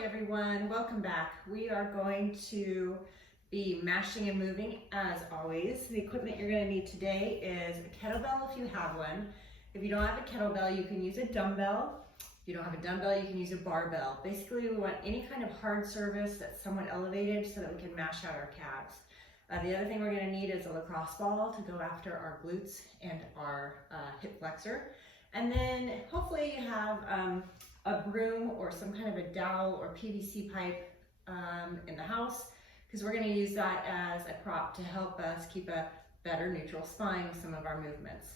Hi everyone, welcome back. We are going to be mashing and moving as always. The equipment you're going to need today is a kettlebell if you have one. If you don't have a kettlebell, you can use a dumbbell. If you don't have a dumbbell, you can use a barbell. Basically, we want any kind of hard surface that's somewhat elevated so that we can mash out our calves. The other thing we're going to need is a lacrosse ball to go after our glutes and our hip flexor. And then hopefully you have a broom or some kind of a dowel or PVC pipe in the house, because we're going to use that as a prop to help us keep a better neutral spine with some of our movements.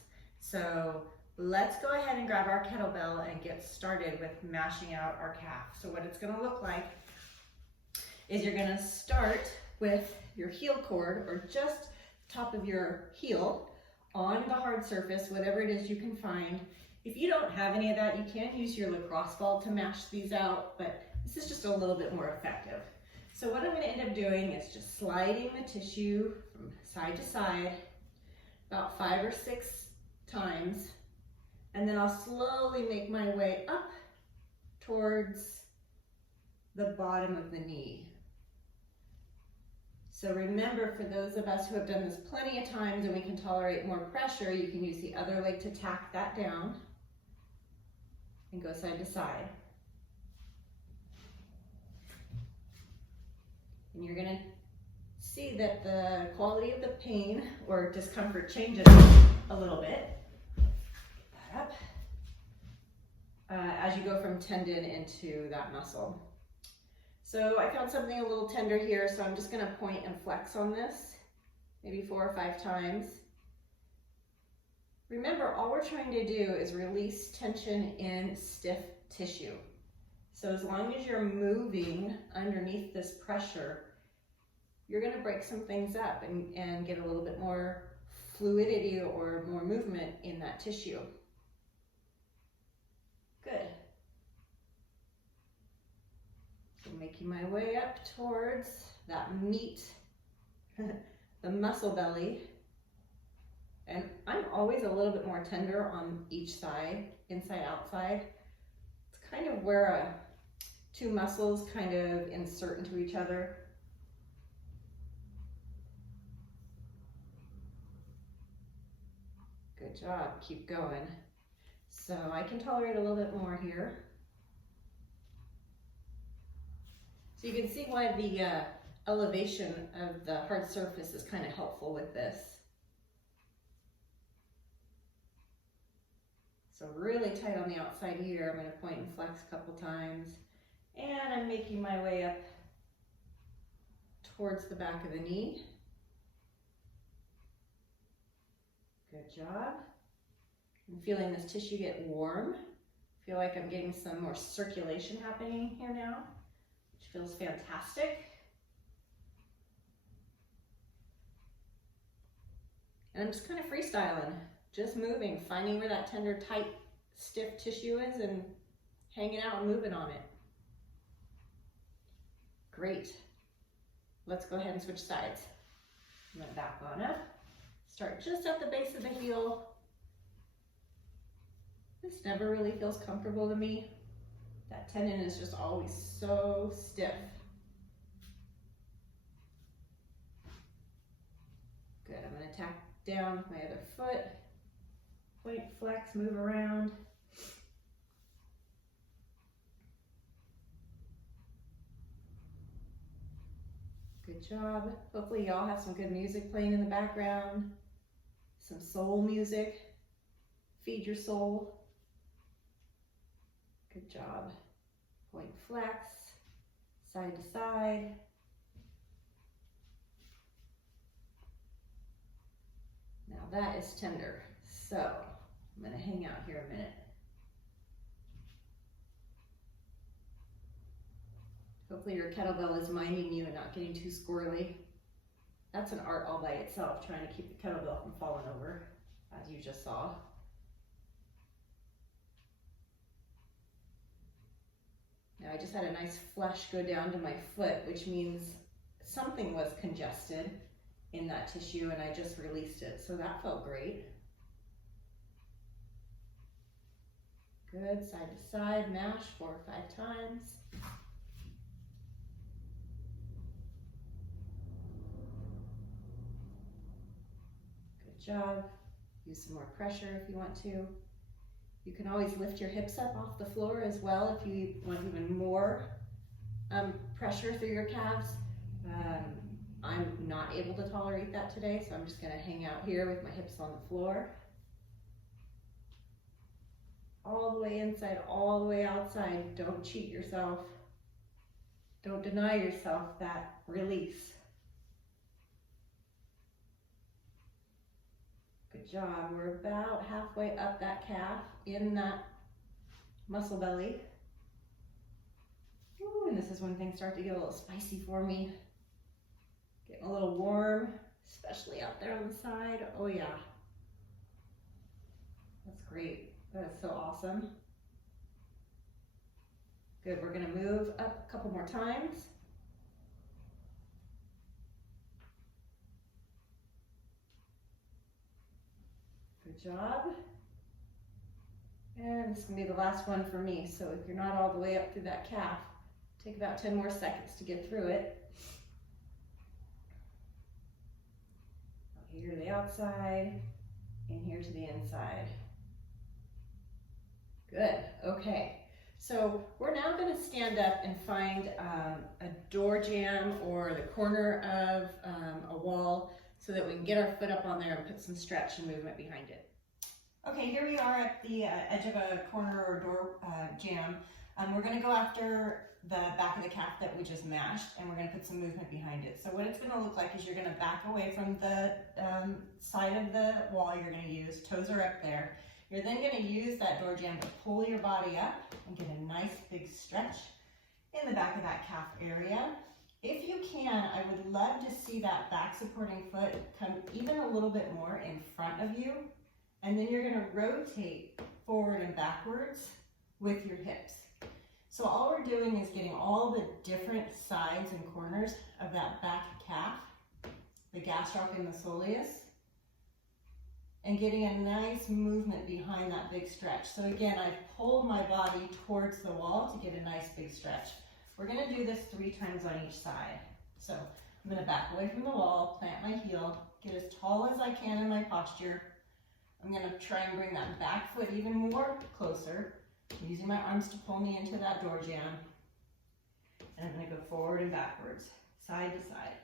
So let's go ahead and grab our kettlebell and get started with mashing out our calf. So what it's going to look like is you're going to start with your heel cord, or just top of your heel, on the hard surface, whatever it is you can find. If you don't have any of that, you can use your lacrosse ball to mash these out, but this is just a little bit more effective. So what I'm going to end up doing is just sliding the tissue from side to side about 5 or 6 times, and then I'll slowly make my way up towards the bottom of the knee. So remember, for those of us who have done this plenty of times and we can tolerate more pressure, you can use the other leg to tack that down and go side to side. And you're going to see that the quality of the pain or discomfort changes a little bit. Get that up. As you go from tendon into that muscle. So I found something a little tender here, so I'm just going to point and flex on this, maybe 4 or 5 times. Remember, all we're trying to do is release tension in stiff tissue. So as long as you're moving underneath this pressure, you're going to break some things up and get a little bit more fluidity or more movement in that tissue. Good. So making my way up towards that meat, the muscle belly. And I'm always a little bit more tender on each side, inside, outside. It's kind of where 2 muscles kind of insert into each other. Good job, keep going. So I can tolerate a little bit more here. So you can see why the elevation of the hard surface is kind of helpful with this. So really tight on the outside here. I'm going to point and flex a couple times. And I'm making my way up towards the back of the knee. Good job. I'm feeling this tissue get warm. I feel like I'm getting some more circulation happening here now, which feels fantastic. And I'm just kind of freestyling, just moving, finding where that tender, tight, stiff tissue is and hanging out and moving on it. Great. Let's go ahead and switch sides. I'm going to back on up. Start just at the base of the heel. This never really feels comfortable to me. That tendon is just always so stiff. Good, I'm going to tack down with my other foot. Point, flex, move around. Good job. Hopefully y'all have some good music playing in the background. Some soul music. Feed your soul. Good job. Point, flex, side to side. Now that is tender. So I'm going to hang out here a minute. Hopefully your kettlebell is minding you and not getting too squirrely. That's an art all by itself, trying to keep the kettlebell from falling over, as you just saw. Now I just had a nice flush go down to my foot, which means something was congested in that tissue and I just released it. So that felt great. Good, side to side, mash 4 or 5 times. job. Use some more pressure if you want to. You can always lift your hips up off the floor as well if you want even more pressure through your calves. I'm not able to tolerate that today, so I'm just gonna hang out here with my hips on the floor. All the way inside, all the way outside. Don't cheat yourself. Don't deny yourself that release. Good job. We're about halfway up that calf in that muscle belly. Ooh, and this is when things start to get a little spicy for me. Getting a little warm, especially out there on the side. Oh yeah. That's great. That is so awesome. Good, we're gonna move up a couple more times. Good job. And this is gonna be the last one for me. So if you're not all the way up through that calf, take about 10 more seconds to get through it. Here to the outside, and here to the inside. Good, okay. So we're now gonna stand up and find a door jamb or the corner of a wall so that we can get our foot up on there and put some stretch and movement behind it. Okay, here we are at the edge of a corner or door jamb. We're gonna go after the back of the calf that we just mashed, and we're gonna put some movement behind it. So what it's gonna look like is you're gonna back away from the side of the wall you're gonna use, toes are up there. You're then gonna use that door jamb to pull your body up and get a nice big stretch in the back of that calf area. If you can, I would love to see that back supporting foot come even a little bit more in front of you, and then you're gonna rotate forward and backwards with your hips. So all we're doing is getting all the different sides and corners of that back calf, the gastroc and the soleus, and getting a nice movement behind that big stretch. So again, I've pulled my body towards the wall to get a nice big stretch. We're gonna do this 3 times on each side. So I'm gonna back away from the wall, plant my heel, get as tall as I can in my posture. I'm gonna try and bring that back foot even more closer, using my arms to pull me into that door jamb. And I'm gonna go forward and backwards, side to side.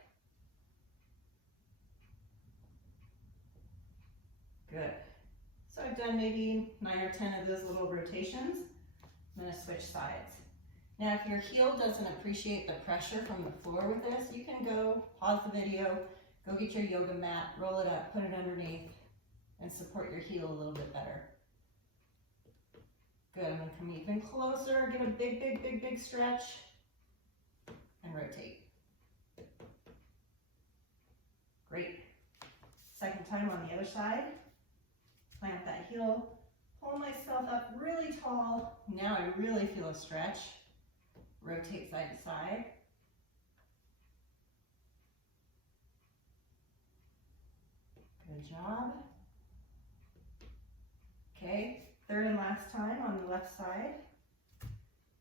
Good. So I've done maybe 9 or 10 of those little rotations. I'm gonna switch sides. Now if your heel doesn't appreciate the pressure from the floor with this, you can go pause the video, go get your yoga mat, roll it up, put it underneath, and support your heel a little bit better. Good, I'm gonna come even closer, get a big, big, big, big stretch, and rotate. Great. Second time on the other side. Plant that heel, pull myself up really tall. Now I really feel a stretch. Rotate side to side. Good job. Okay, third and last time on the left side.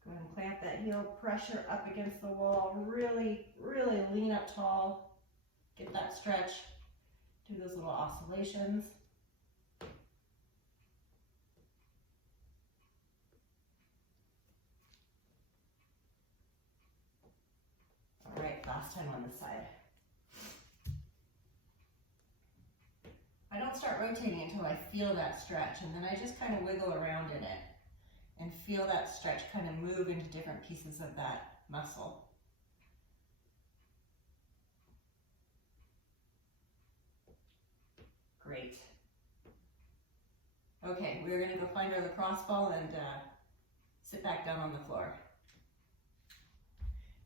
Go ahead and plant that heel, pressure up against the wall. Really, really lean up tall. Get that stretch. Do those little oscillations. All right, last time on this side. I don't start rotating until I feel that stretch, and then I just kind of wiggle around in it and feel that stretch kind of move into different pieces of that muscle. Great. Okay, we're gonna go find our lacrosse ball and sit back down on the floor.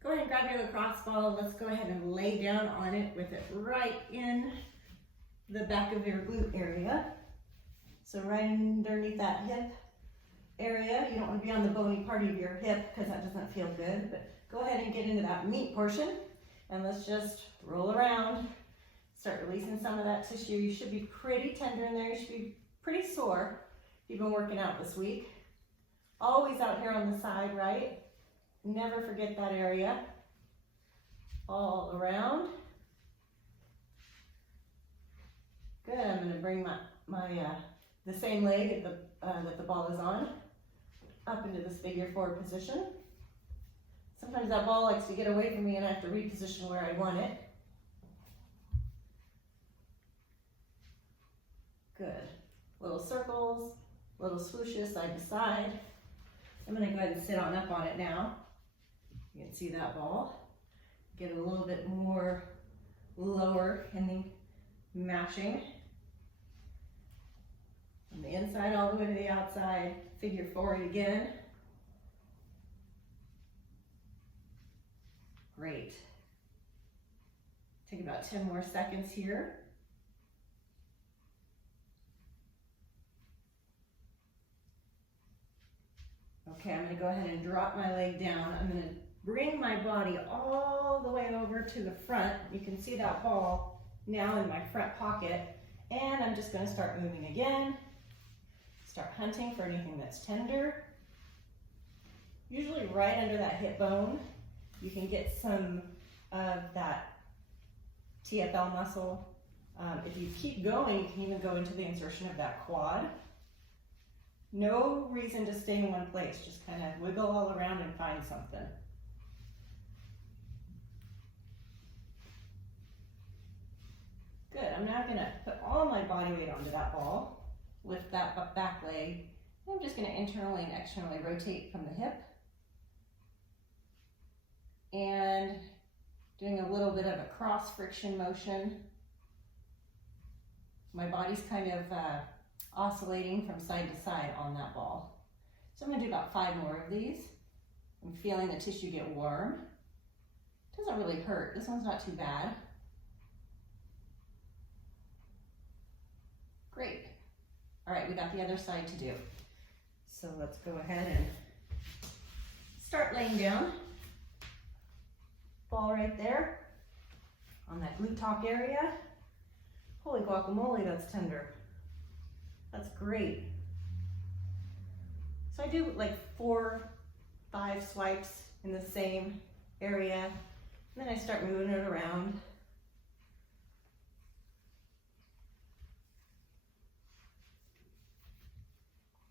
Go ahead and grab your lacrosse ball. Let's go ahead and lay down on it with it right in the back of your glute area. So right underneath that hip area. You don't want to be on the bony part of your hip because that doesn't feel good, but go ahead and get into that meat portion and let's just roll around. Start releasing some of that tissue. You should be pretty tender in there. You should be pretty sore if you've been working out this week. Always out here on the side, right? Never forget that area. All around. Good, I'm gonna bring the same leg that the ball is on up into this figure 4 position. Sometimes that ball likes to get away from me and I have to reposition where I want it. Good. Little circles, little swooshes side to side. I'm going to go ahead and sit on up on it now. You can see that ball. Get it a little bit more lower in the matching. From the inside all the way to the outside, figure 4 it again. Great. Take about 10 more seconds here. Okay, I'm going to go ahead and drop my leg down. I'm going to bring my body all the way over to the front. You can see that ball now in my front pocket. And I'm just going to start moving again. Start hunting for anything that's tender. Usually right under that hip bone, you can get some of that TFL muscle. If you keep going, you can even go into the insertion of that quad. No reason to stay in one place, just kind of wiggle all around and find something. Good, I'm now gonna put all my body weight onto that ball, lift that back leg, and I'm just gonna internally and externally rotate from the hip. And doing a little bit of a cross friction motion. My body's kind of oscillating from side to side on that ball. So I'm going to do about 5 more of these. I'm feeling the tissue get warm. It doesn't really hurt. This one's not too bad. Great. All right, we got the other side to do. So let's go ahead and start laying down. Ball right there on that glute top area. Holy guacamole, that's tender. That's great. So I do like 4, 5 swipes in the same area, and then I start moving it around.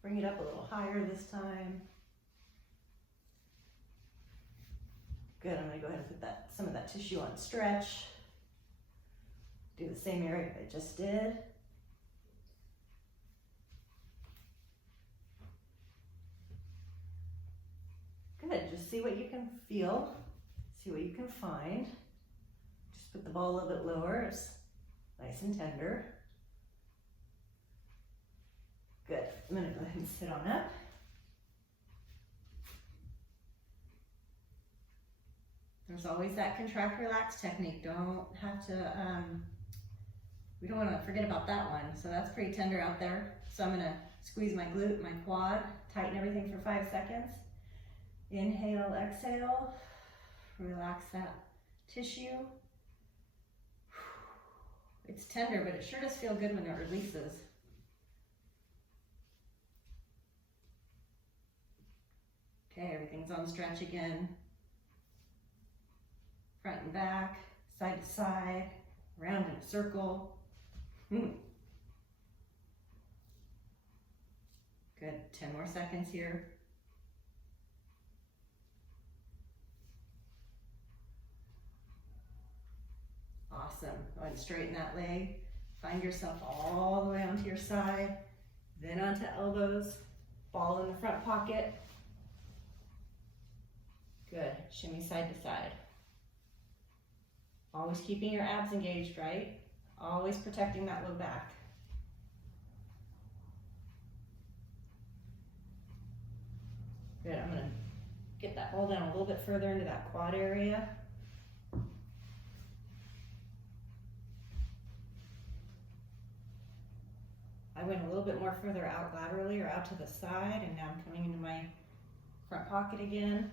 Bring it up a little higher this time. Good, I'm gonna go ahead and put some of that tissue on stretch. Do the same area I just did. Good, just see what you can feel, see what you can find. Just put the ball a little bit lower, it's nice and tender. Good, I'm gonna go ahead and sit on up. There's always that contract relax technique. Don't have to, we don't want to forget about that one. So that's pretty tender out there. So I'm going to squeeze my glute, my quad, tighten everything for 5 seconds. Inhale, exhale, relax that tissue. It's tender, but it sure does feel good when it releases. Okay, everything's on stretch again. Front and back, side to side, around in a circle. Good, 10 more seconds here. Awesome, go ahead and straighten that leg. Find yourself all the way onto your side, then onto elbows, ball in the front pocket. Good, shimmy side to side. Always keeping your abs engaged, right? Always protecting that low back. Good, I'm gonna get that ball down a little bit further into that quad area. I went a little bit more further out laterally or out to the side, and now I'm coming into my front pocket again.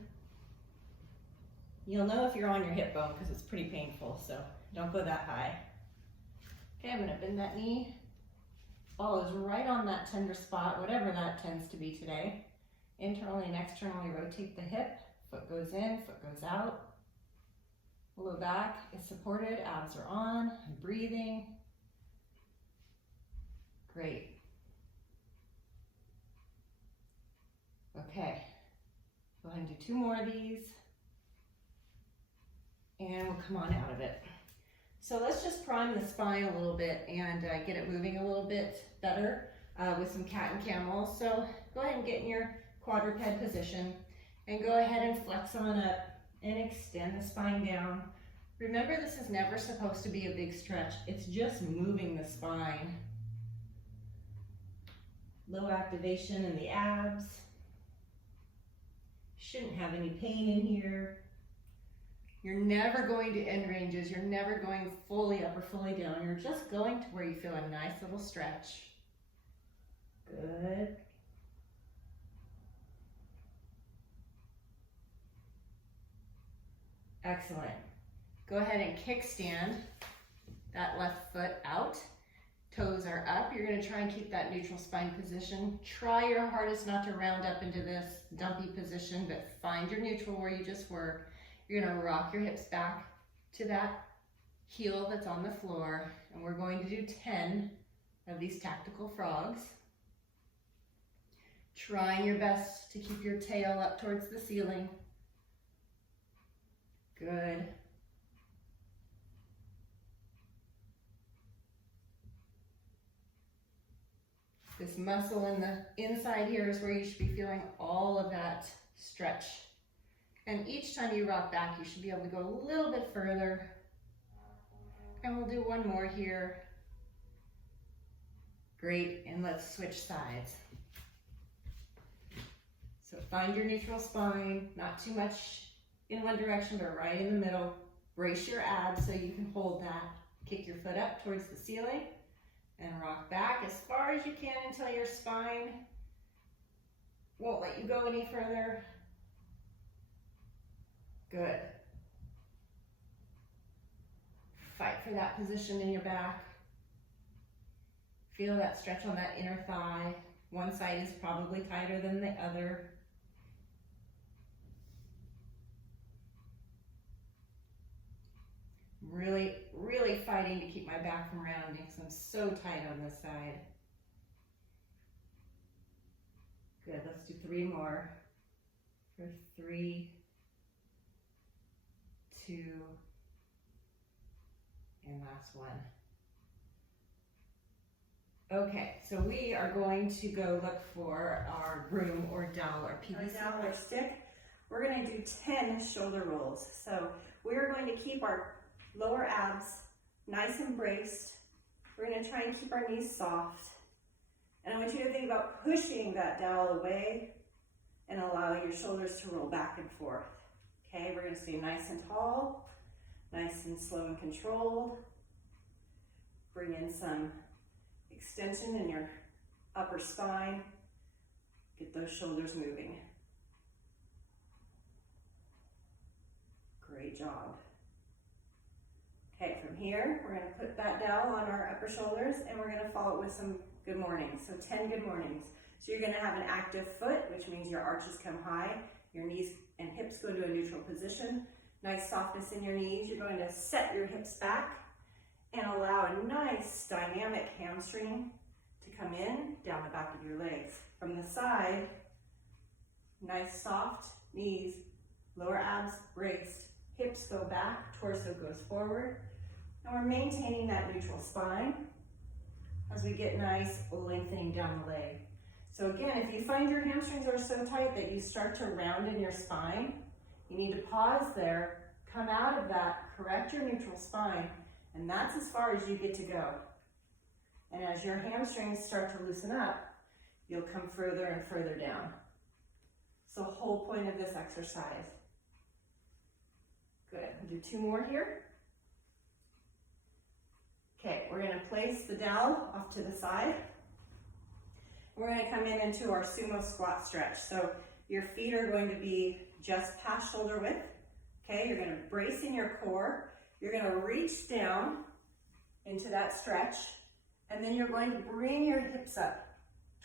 You'll know if you're on your hip bone because it's pretty painful, so don't go that high. Okay, I'm gonna bend that knee. Ball is right on that tender spot, whatever that tends to be today. Internally and externally rotate the hip. Foot goes in, foot goes out. Low back is supported, abs are on, I'm breathing. Great. Okay, go ahead and do 2 more of these. And we'll come on out of it. So let's just prime the spine a little bit and get it moving a little bit better with some cat and camel. So go ahead and get in your quadruped position and go ahead and flex on up and extend the spine down. Remember, this is never supposed to be a big stretch. It's just moving the spine. Low activation in the abs. Shouldn't have any pain in here. You're never going to end ranges. You're never going fully up or fully down. You're just going to where you feel a nice little stretch. Good. Excellent. Go ahead and kickstand that left foot out. Toes are up. You're going to try and keep that neutral spine position. Try your hardest not to round up into this dumpy position, but find your neutral where you just were. You're going to rock your hips back to that heel that's on the floor, and we're going to do 10 of these tactical frogs. Trying your best to keep your tail up towards the ceiling. Good. This muscle in the inside here is where you should be feeling all of that stretch. And each time you rock back, you should be able to go a little bit further. And we'll do 1 more here. Great, and let's switch sides. So find your neutral spine, not too much in one direction, but right in the middle. Brace your abs so you can hold that. Kick your foot up towards the ceiling and rock back as far as you can until your spine won't let you go any further. Good. Fight for that position in your back. Feel that stretch on that inner thigh. One side is probably tighter than the other. Really fighting to keep my back from rounding because I'm so tight on this side. Good, let's do 3 more. For 3, 2, and last one. Okay, so we are going to go look for our broom or dowel or PVC dowel or stick. We're going to do 10 shoulder rolls. So we're going to keep our lower abs nice and braced. We're going to try and keep our knees soft. And I want you to think about pushing that dowel away and allow your shoulders to roll back and forth. Okay, we're going to stay nice and tall, nice and slow and controlled. Bring in some extension in your upper spine. Get those shoulders moving. Great job. Okay, from here, we're going to put that dowel on our upper shoulders and we're going to follow it with some good mornings. So 10 good mornings. So you're going to have an active foot, which means your arches come high, your knees and hips go to a neutral position. Nice softness in your knees. You're going to set your hips back and allow a nice dynamic hamstring to come in down the back of your legs. From the side, nice soft knees, lower abs braced, hips go back, torso goes forward, and we're maintaining that neutral spine as we get nice lengthening down the leg. So again, if you find your hamstrings are so tight that you start to round in your spine, you need to pause there, come out of that, correct your neutral spine, and that's as far as you get to go. And as your hamstrings start to loosen up, you'll come further and further down. It's the whole point of this exercise. Good, we'll do 2 more here. Okay, we're going to place the dowel off to the side. We're going to come in into our sumo squat stretch. So your feet are going to be just past shoulder width. Okay, you're going to brace in your core. You're going to reach down into that stretch, and then you're going to bring your hips up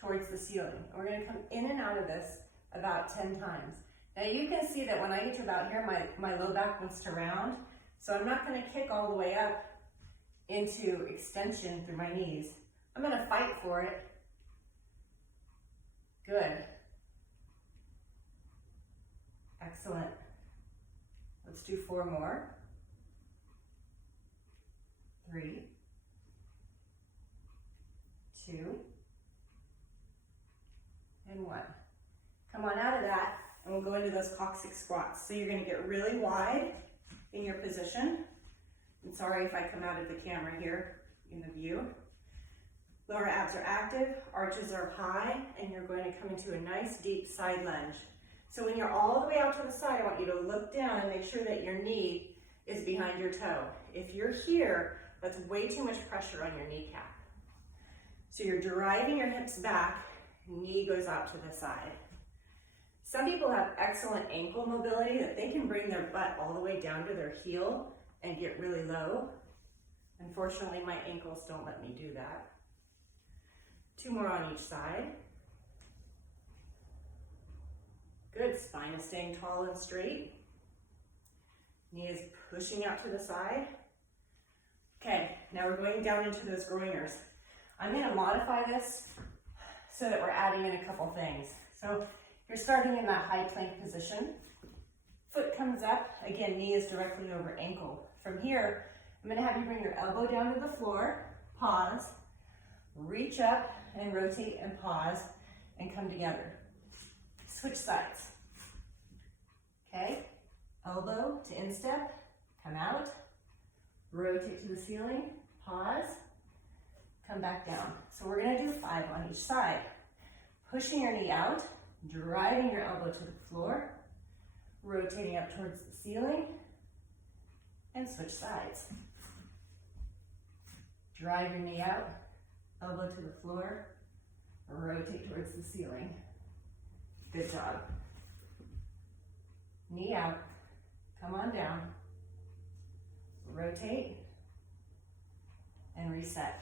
towards the ceiling. We're going to come in and out of this about 10 times. Now you can see that when I get to about here, my low back wants to round, so I'm not going to kick all the way up into extension through my knees. I'm gonna fight for it. Good. Excellent. Let's do 4 more. 3, 2, and 1. Come on out of that, and we'll go into those coccyx squats. So you're gonna get really wide in your position. I'm sorry if I come out of the camera here in the view. Lower abs are active, arches are high, and you're going to come into a nice deep side lunge. So when you're all the way out to the side, I want you to look down and make sure that your knee is behind your toe. If you're here, that's way too much pressure on your kneecap. So you're driving your hips back, knee goes out to the side. Some people have excellent ankle mobility that they can bring their butt all the way down to their heel and get really low. Unfortunately, my ankles don't let me do that. 2 more on each side. Good, spine is staying tall and straight. Knee is pushing out to the side. Okay, now we're going down into those groiners. I'm gonna modify this so that we're adding in a couple things. So you're starting in that high plank position. Foot comes up, again, knee is directly over ankle. From here, I'm gonna have you bring your elbow down to the floor, pause, reach up and rotate and pause and come together. Switch sides. Okay, elbow to instep, come out, rotate to the ceiling, pause, come back down. So we're gonna do 5 on each side. Pushing your knee out, driving your elbow to the floor, rotating up towards the ceiling, and switch sides. Drive your knee out, elbow to the floor, rotate towards the ceiling. Good job. Knee out, come on down, rotate, and reset.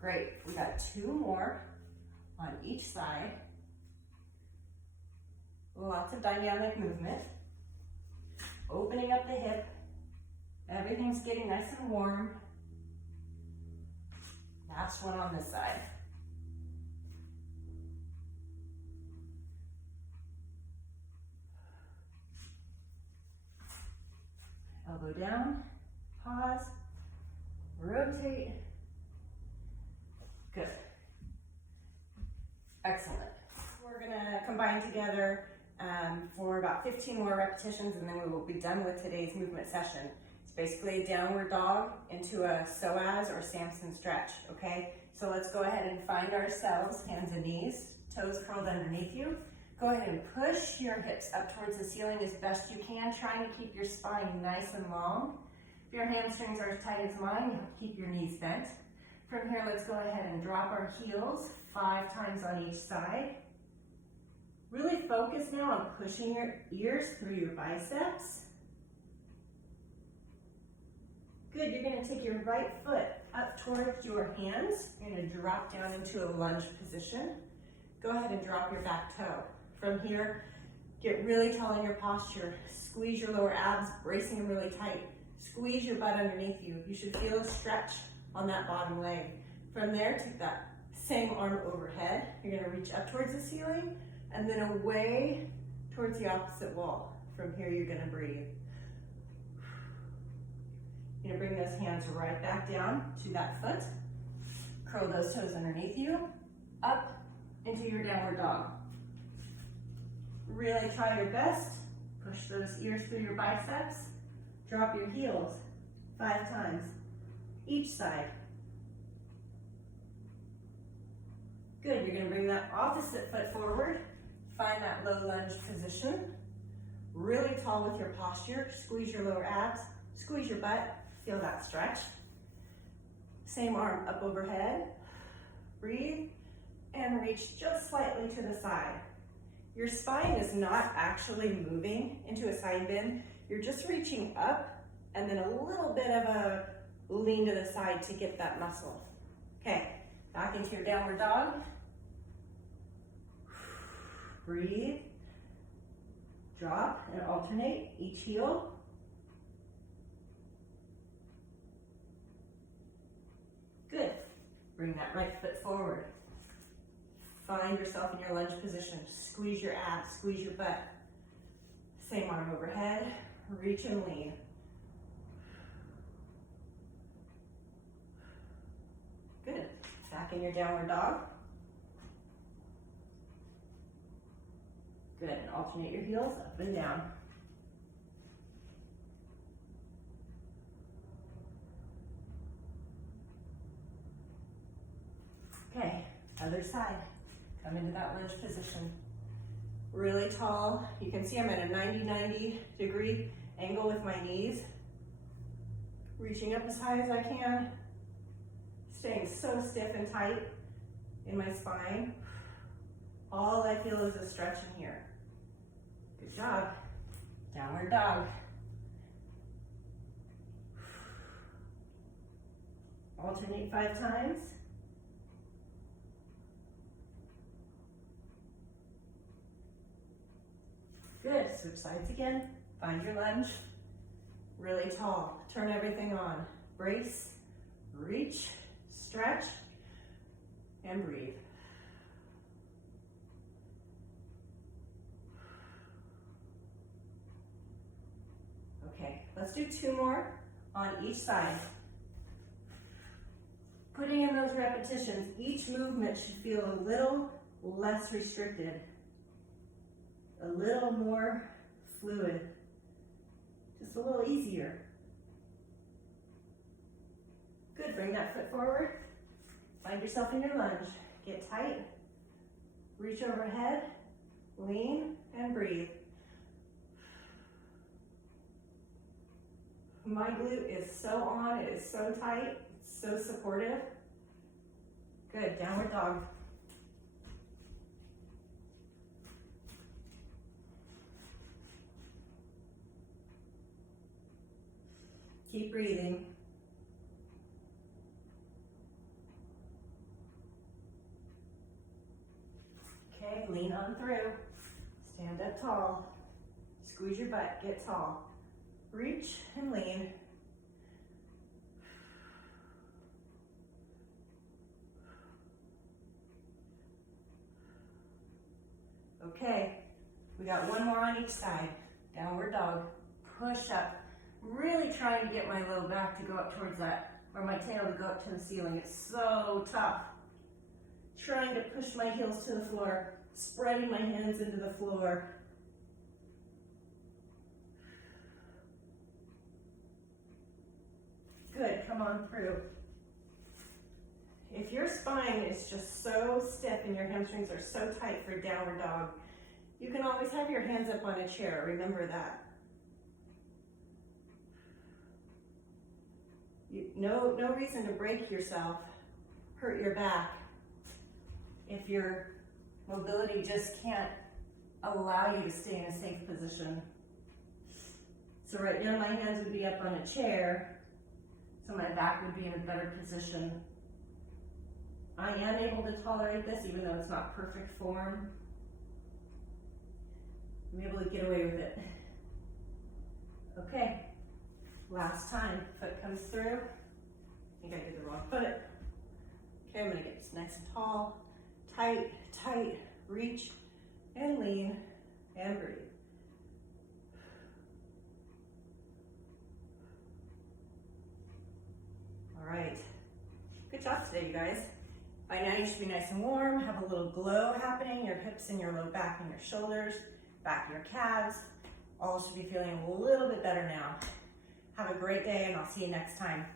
Great, we got 2 more on each side. Lots of dynamic movement. Opening up the hip. Everything's getting nice and warm. Last one on this side. Elbow down, pause, rotate. Good. Excellent. We're gonna combine together for about 15 more repetitions, and then we will be done with today's movement session. It's basically a downward dog into a psoas or Samson stretch, okay? So let's go ahead and find ourselves, hands and knees, toes curled underneath you. Go ahead and push your hips up towards the ceiling as best you can, trying to keep your spine nice and long. If your hamstrings are as tight as mine, you'll keep your knees bent. From here, let's go ahead and drop our heels 5 times on each side. Really focus now on pushing your ears through your biceps. Good, you're gonna take your right foot up towards your hands. You're gonna drop down into a lunge position. Go ahead and drop your back toe. From here, get really tall in your posture. Squeeze your lower abs, bracing them really tight. Squeeze your butt underneath you. You should feel a stretch on that bottom leg. From there, take that same arm overhead. You're gonna reach up towards the ceiling and then away towards the opposite wall. From here, you're gonna breathe. You're gonna bring those hands right back down to that foot. Curl those toes underneath you, up into your downward dog. Really try your best. Push those ears through your biceps. Drop your heels 5 times, each side. Good, you're gonna bring that opposite foot forward. Find that low lunge position. Really tall with your posture. Squeeze your lower abs, squeeze your butt, feel that stretch. Same arm up overhead. Breathe and reach just slightly to the side. Your spine is not actually moving into a side bend. You're just reaching up and then a little bit of a lean to the side to get that muscle. Okay, back into your downward dog. Breathe. Drop and alternate each heel. Good. Bring that right foot forward. Find yourself in your lunge position. Squeeze your abs, squeeze your butt. Same arm overhead, reach and lean. Good. Back in your downward dog. Good, and alternate your heels up and down. Okay, other side. Come into that lunge position. Really tall. You can see I'm at a 90 degree angle with my knees. Reaching up as high as I can. Staying so stiff and tight in my spine. All I feel is a stretch in here. Good job. Downward dog. Alternate 5 times. Good, switch sides again. Find your lunge. Really tall. Turn everything on. Brace, reach, stretch, and breathe. Okay, let's do 2 more on each side. Putting in those repetitions, each movement should feel a little less restricted, a little more fluid, just a little easier. Good, bring that foot forward. Find yourself in your lunge. Get tight, reach overhead, lean, and breathe. My glute is so on, it is so tight, it's so supportive. Good, downward dog. Keep breathing. Okay, lean on through. Stand up tall. Squeeze your butt, get tall. Reach and lean. Okay, we got 1 more on each side. Downward dog. Push up. Really trying to get my low back to go up towards that, or my tail to go up to the ceiling. It's so tough. Trying to push my heels to the floor, spreading my hands into the floor. Good, come on through. If your spine is just so stiff and your hamstrings are so tight for downward dog, you can always have your hands up on a chair, remember that. No reason to break yourself, hurt your back, if your mobility just can't allow you to stay in a safe position. So right now my hands would be up on a chair, so my back would be in a better position. I am able to tolerate this even though it's not perfect form. I'm able to get away with it. Okay, last time, foot comes through. I think I did the wrong foot. Okay, I'm gonna get this nice and tall, tight, tight, reach and lean and breathe. All right, good job today, you guys. By now you should be nice and warm, have a little glow happening, your hips and your low back and your shoulders, back of your calves, all should be feeling a little bit better now. Have a great day and I'll see you next time.